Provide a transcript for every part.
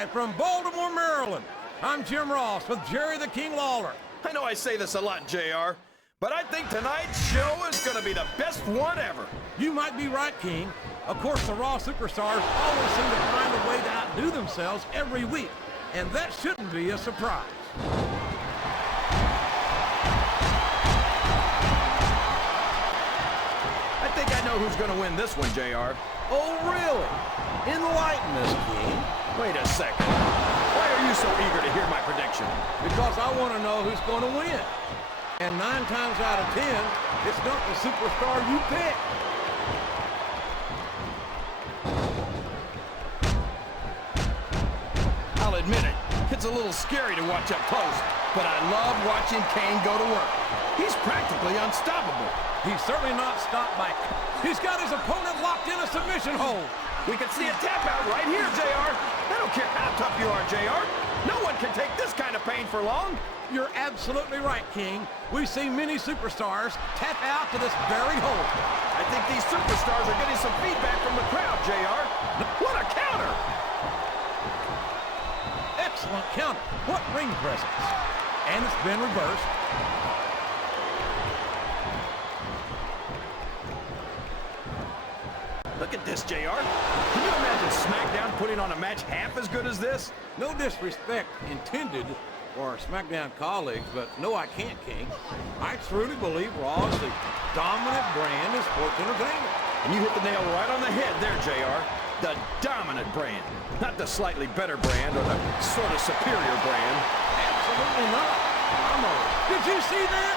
Live from Baltimore, Maryland, I'm Jim Ross with Jerry the King Lawler. I know I say this a lot, JR, but I think tonight's show is going to be the best one ever. You might be right, King. Of course, the Raw superstars always seem to find a way to outdo themselves every week, and that shouldn't be a surprise. I think I know who's going to win this one, JR. Oh, really? Enlighten us, King. Wait a second. Why are you so eager to hear my prediction? Because I want to know who's going to win. And 9 times out of 10, it's not the superstar you pick. I'll admit it, it's a little scary to watch up close, but I love watching Kane go to work. He's practically unstoppable. He's certainly not stopped by... He's got his opponent locked in a submission hold. We can see a tap out right here, JR. I don't care how tough you are, JR. No one can take this kind of pain for long. You're absolutely right, King. We see many superstars tap out to this very hold. I think these superstars are getting some feedback from the crowd, JR. What a counter! Excellent counter. What ring presence. And it's been reversed. Look at this, JR. Can you imagine SmackDown putting on a match half as good as this? No disrespect intended for our SmackDown colleagues, but no, I can't, King. I truly believe Raw is the dominant brand in sports entertainment. And you hit the nail right on the head there, JR. The dominant brand. Not the slightly better brand or the sort of superior brand. Absolutely not. Did you see that?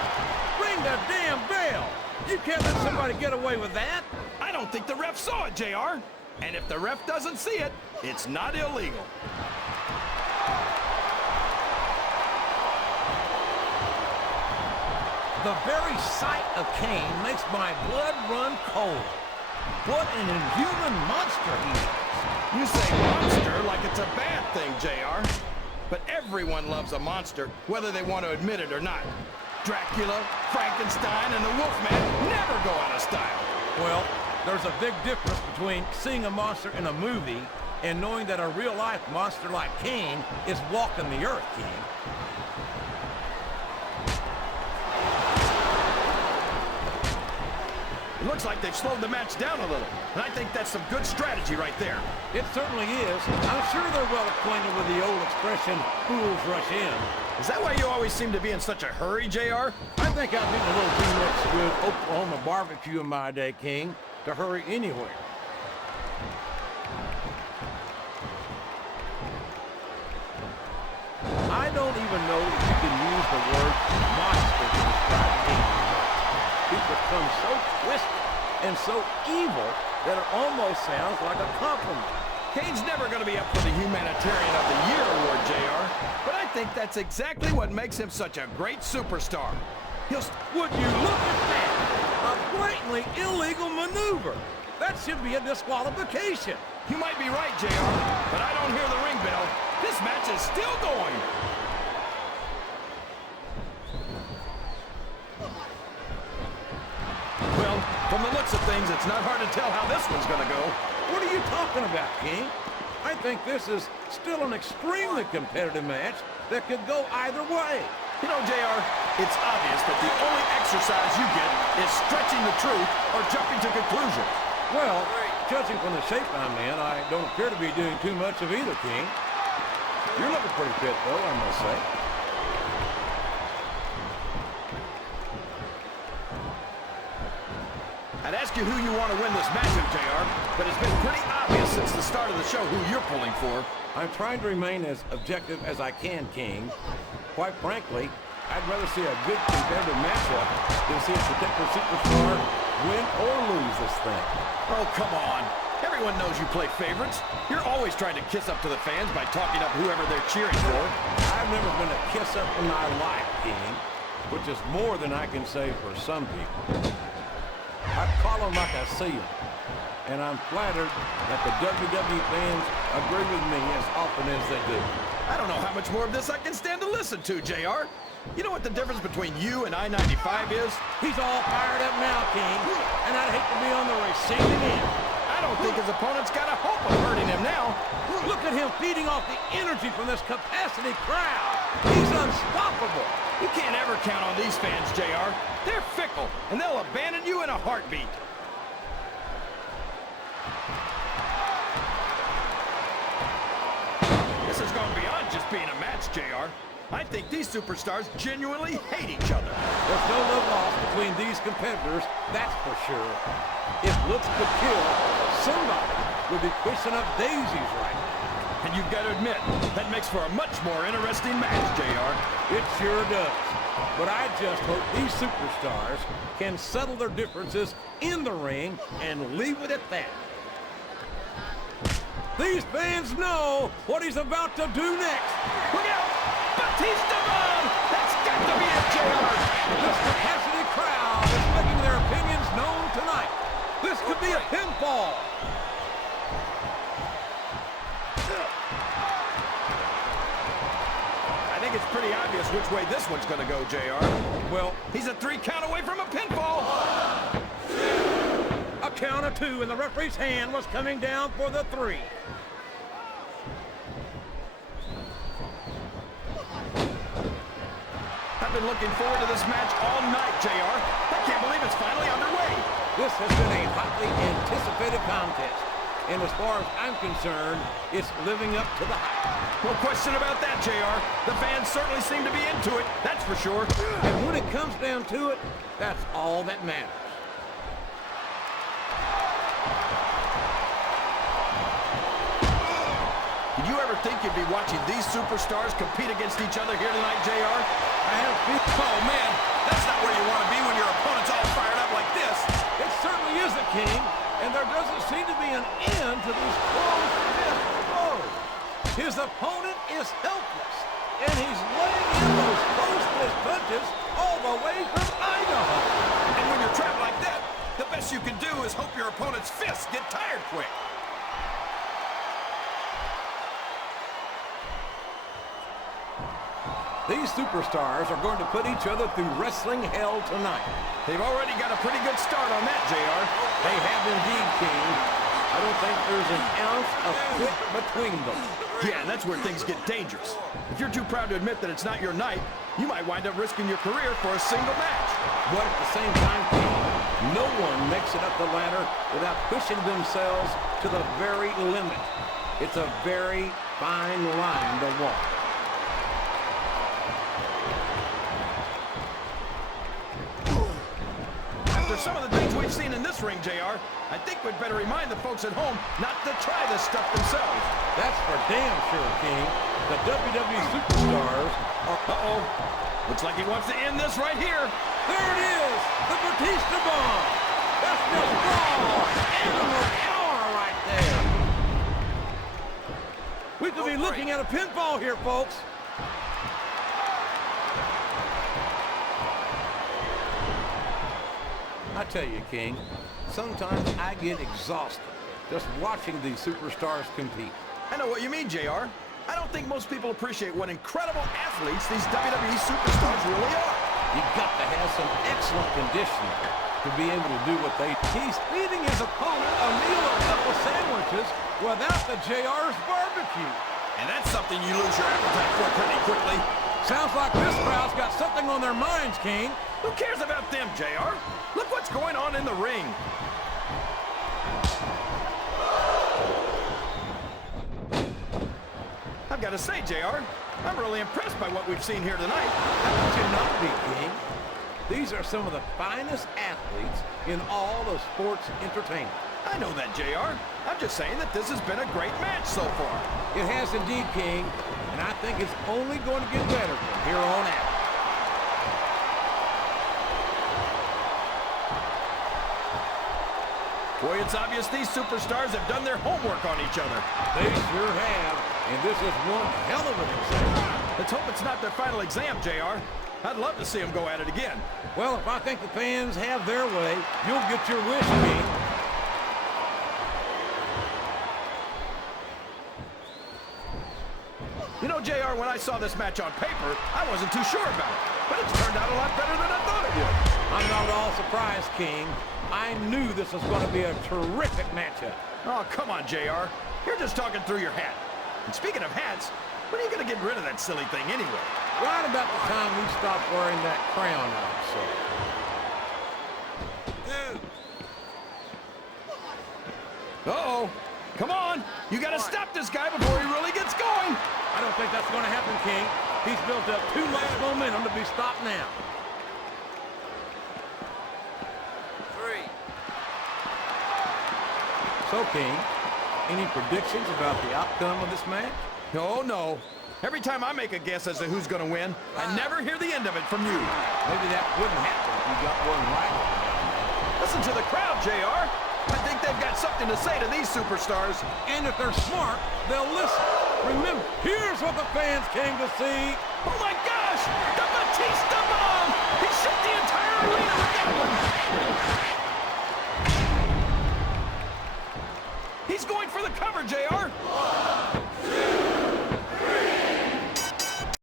Ring the damn bell. You can't let somebody get away with that. I don't think the ref saw it, JR. And if the ref doesn't see it, it's not illegal. The very sight of Kane makes my blood run cold. What an inhuman monster he is. You say monster like it's a bad thing, JR. But everyone loves a monster, whether they want to admit it or not. Dracula, Frankenstein, and the Wolfman never go out of style. Well, there's a big difference between seeing a monster in a movie and knowing that a real-life monster like Kane is walking the earth, King. It looks like they've slowed the match down a little, and I think that's some good strategy right there. It certainly is. I'm sure they're well acquainted with the old expression, fools rush in. Is that why you always seem to be in such a hurry, JR? I think I've eaten a little too much good Oklahoma barbecue in my day, King, to hurry anywhere. I don't even know if you can use the word monster to describe Kane. He's become so twisted and so evil that it almost sounds like a compliment. Kane's never going to be up for the Humanitarian of the Year award, JR. But I think that's exactly what makes him such a great superstar. Would you look at that? A blatantly illegal maneuver. That should be a disqualification. You might be right, JR, but I don't hear the ring bell. This match is still going. Well, from the looks of things, it's not hard to tell how this one's going to go. What are you talking about, King? I think this is still an extremely competitive match that could go either way. You know, JR, it's obvious that the only exercise you get is stretching the truth or jumping to conclusions. Well, judging from the shape I'm in, I don't appear to be doing too much of either, King. You're looking pretty fit, though, I must say. I'd ask you who you want to win this matchup, JR, but it's been pretty obvious since the start of the show who you're pulling for. I'm trying to remain as objective as I can, King. Quite frankly, I'd rather see a good competitive matchup than see a particular superstar win or lose this thing. Oh, come on. Everyone knows you play favorites. You're always trying to kiss up to the fans by talking up whoever they're cheering for. I've never been a kiss up in my life, King, which is more than I can say for some people. I call them like I see them, and I'm flattered that the WWE fans agree with me as often as they do. I don't know how much more of this I can stand to listen to, JR. You know what the difference between you and I-95 is? He's all fired up now, King, and I'd hate to be on the receiving end. I don't think his opponent's got a hope of hurting him now. Look at him feeding off the energy from this capacity crowd. He's unstoppable. You can't ever count on these fans, JR. They're fickle, and they'll abandon you in a heartbeat. This has gone beyond just being a match, JR. I think these superstars genuinely hate each other. There's no love lost between these competitors, that's for sure. If looks could kill, somebody would be pushing up daisies right now. And you've got to admit, that makes for a much more interesting match, JR. It sure does. But I just hope these superstars can settle their differences in the ring and leave it at that. These fans know what he's about to do next. Look out! Batista bomb! That's got to be it, JR! This capacity crowd is making their opinions known tonight. This could be a pinfall. I think it's pretty obvious which way this one's going to go, JR. Well, He's a 3 count away from a pinfall. a count of 2, and the referee's hand was coming down for the 3. I've been looking forward to this match all night, JR. I can't believe it's finally underway. This has been a hotly anticipated contest, and as far as I'm concerned, it's living up to the hype. No question about that, JR. The fans certainly seem to be into it, that's for sure. And when it comes down to it, that's all that matters. Did you ever think you'd be watching these superstars compete against each other here tonight, JR? I have Oh, man, that's not where you want to be when your opponent's all fired up like this. It certainly is a king, and there doesn't seem to be an end to these close-fist blows. His opponent is helpless, and he's laying in those close-fist punches all the way from Idaho. And when you're trapped like that, the best you can do is hope your opponent's fists get tired quick. These superstars are going to put each other through wrestling hell tonight. They've already got a pretty good start on that, JR. They have indeed, King. I don't think there's an ounce of quit between them. Yeah, and that's where things get dangerous. If you're too proud to admit that it's not your night, you might wind up risking your career for a single match. But at the same time, King, no one makes it up the ladder without pushing themselves to the very limit. It's a very fine line to walk. After some of the things we've seen in this ring, JR, I think we'd better remind the folks at home not to try this stuff themselves. That's for damn sure, King. The WWE superstars are... Uh-oh. Looks like he wants to end this right here. There it is! The Batista bomb! That's just raw animal power right there! We could be looking at a pinfall here, folks. I tell you, King, sometimes I get exhausted just watching these superstars compete. I know what you mean, JR. I don't think most people appreciate what incredible athletes these WWE superstars really are. You've got to have some excellent conditioning to be able to do what they... He's feeding his opponent a meal of a couple sandwiches without the JR's barbecue. And that's something you lose your appetite for pretty quickly. Sounds like this crowd's got something on their minds, King. Who cares about them, JR? Look what's going on in the ring. I've got to say, JR, I'm really impressed by what we've seen here tonight. How could you not be, King? These are some of the finest athletes in all of sports entertainment. I know that, JR. I'm just saying that this has been a great match so far. It has indeed, King, and I think it's only going to get better from here on out. Boy, it's obvious these superstars have done their homework on each other. They sure have, and this is one hell of an exam. Let's hope it's not their final exam, JR. I'd love to see them go at it again. Well, if I think the fans have their way, you'll get your wish, King. You know, JR, when I saw this match on paper, I wasn't too sure about it. But it's turned out a lot better than I thought it would. I'm not at all surprised, King. I knew this was going to be a terrific matchup. Oh, come on, JR. You're just talking through your hat. And speaking of hats, when are you going to get rid of that silly thing anyway? Right about the time we stop wearing that crown out, so. Uh-oh. Come on. You got to stop this guy before he really gets going. I don't think that's going to happen, King. He's built up too much momentum to be stopped now. 3. So, King, any predictions about the outcome of this match? No, no. Every time I make a guess as to who's going to win, I never hear the end of it from you. Maybe that wouldn't happen if you got one right. Listen to the crowd, JR. I think they've got something to say to these superstars. And if they're smart, they'll listen. Remember, here's what the fans came to see. Oh my gosh! The Batista bomb! He shook the entire arena with that one! He's going for the cover, JR!